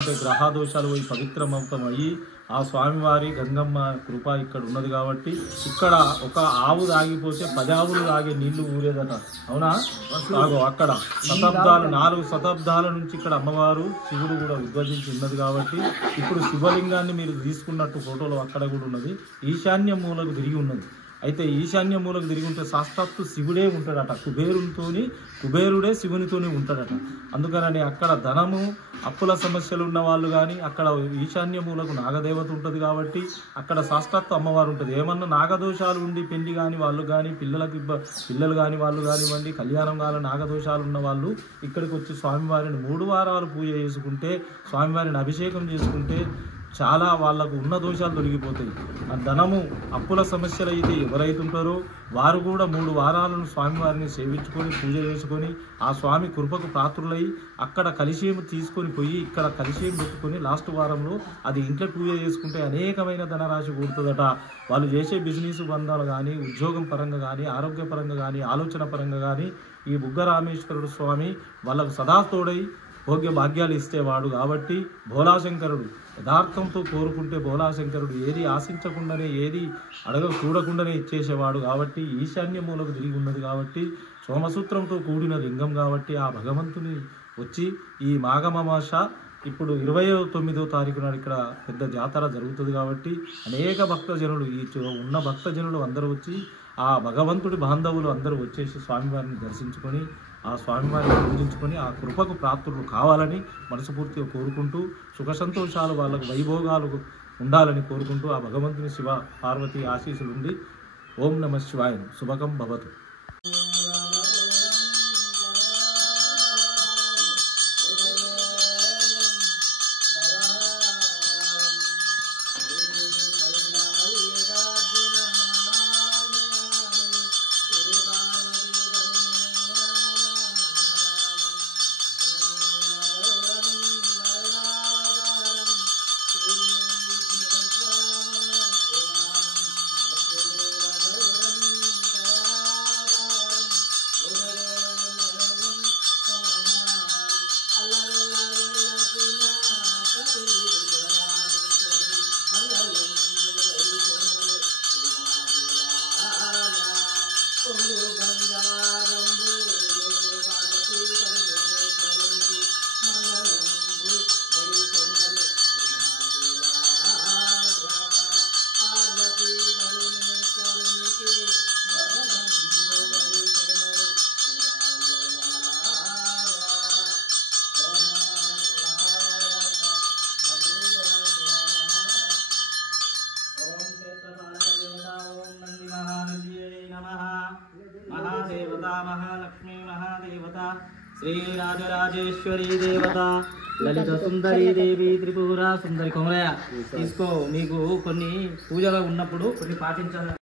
గ్రహదోషాలు పోయి పవిత్రమవుతామయ్యి ఆ స్వామివారి గంగమ్మ కృప ఇక్కడ ఉన్నది కాబట్టి ఇక్కడ ఒక ఆవు తాగిపోతే 10 ఆవులు తాగే నీళ్లు ఊరేదట. అవునా? అక్కడ శతాబ్దాలు 4 శతాబ్దాల నుంచి ఇక్కడ అమ్మవారు శివుడు కూడా ఉద్భవించి ఉన్నది కాబట్టి ఇప్పుడు శివలింగాన్ని మీరు తీసుకున్నట్టు ఫోటోలో అక్కడ కూడా ఉన్నది. ఈశాన్య మూలకు తిరిగి ఉన్నది. అయితే ఈశాన్య మూలకు తిరిగి ఉంటే సాక్షాత్తు శివుడే ఉంటాడట. కుబేరుడే శివునితోనే ఉంటాడట. అందుకని అక్కడ ధనము అప్పుల సమస్యలు ఉన్న వాళ్ళు కానీ అక్కడ ఈశాన్య మూలకు నాగదేవత ఉంటుంది కాబట్టి అక్కడ సాక్షాత్తు అమ్మవారు ఉంటుంది. ఏమన్నా నాగదోషాలు ఉండి పెళ్లి కాని వాళ్ళు కానీ పిల్లలు కాని వాళ్ళు కానివ్వండి, కళ్యాణం కాని నాగదోషాలు ఉన్న వాళ్ళు ఇక్కడికి వచ్చి స్వామివారిని 3 వారాలు పూజ చేసుకుంటే, స్వామివారిని అభిషేకం చేసుకుంటే చాలా వాళ్ళకు ఉన్న దోషాలు తొలగిపోతాయి. ఆ ధనము అప్పుల సమస్యలు అయితే ఎవరైతే ఉంటారో వారు కూడా 3 వారాలను స్వామివారిని సేవించుకొని పూజ చేసుకొని ఆ స్వామి కృపకు పాత్రులై అక్కడ కలిశేము తీసుకొని పోయి ఇక్కడ కలిశేము పెట్టుకొని లాస్ట్ వారంలో అది ఇంట్లో పూజ చేసుకుంటే అనేకమైన ధనరాశి కూడుతుందట. వాళ్ళు చేసే బిజినెస్ బంధాలు కానీ, ఉద్యోగం పరంగా కానీ, ఆరోగ్యపరంగా కానీ, ఆలోచన పరంగా కానీ ఈ బుగ్గ రామేశ్వరుడు స్వామి వాళ్ళకు సదా తోడై భోగ్య భాగ్యాలు ఇస్తేవాడు కాబట్టి భోలాశంకరుడు యథార్థంతో కోరుకుంటే భోలాశంకరుడు ఏది ఆశించకుండానే ఏది చూడకుండానే ఇచ్చేసేవాడు కాబట్టి ఈశాన్య మూలకు తిరిగి ఉన్నది కాబట్టి సోమసూత్రంతో కూడిన లింగం కాబట్టి ఆ భగవంతుని వచ్చి ఈ మాఘమాస ఇప్పుడు 29వ తారీఖు నాడు ఇక్కడ పెద్ద జాతర జరుగుతుంది కాబట్టి అనేక భక్తజనులు ఉన్న భక్తజనులు అందరూ వచ్చి ఆ భగవంతుడి బాంధవులు అందరూ వచ్చేసి స్వామివారిని దర్శించుకొని ఆ స్వామివారిని పూజించుకొని ఆ కృపకు ప్రాప్తులు కావాలని మనస్ఫూర్తిగా కోరుకుంటూ సుఖ సంతోషాలు వాళ్ళకు వైభోగాలు ఉండాలని కోరుకుంటూ ఆ భగవంతుని శివ పార్వతి ఆశీస్సులు ఉండి ఓం నమః శివాయ శుభకం భవతు. महालक्ष्मी महादेवता श्री राजराजेश्वरी देवता ललित सुंदरी देवी त्रिपुरा सुंदरी कोमरయ్య తీసుకో. మీకు కొన్ని పూజలు ఉన్నప్పుడు కొన్ని పాటించాలి.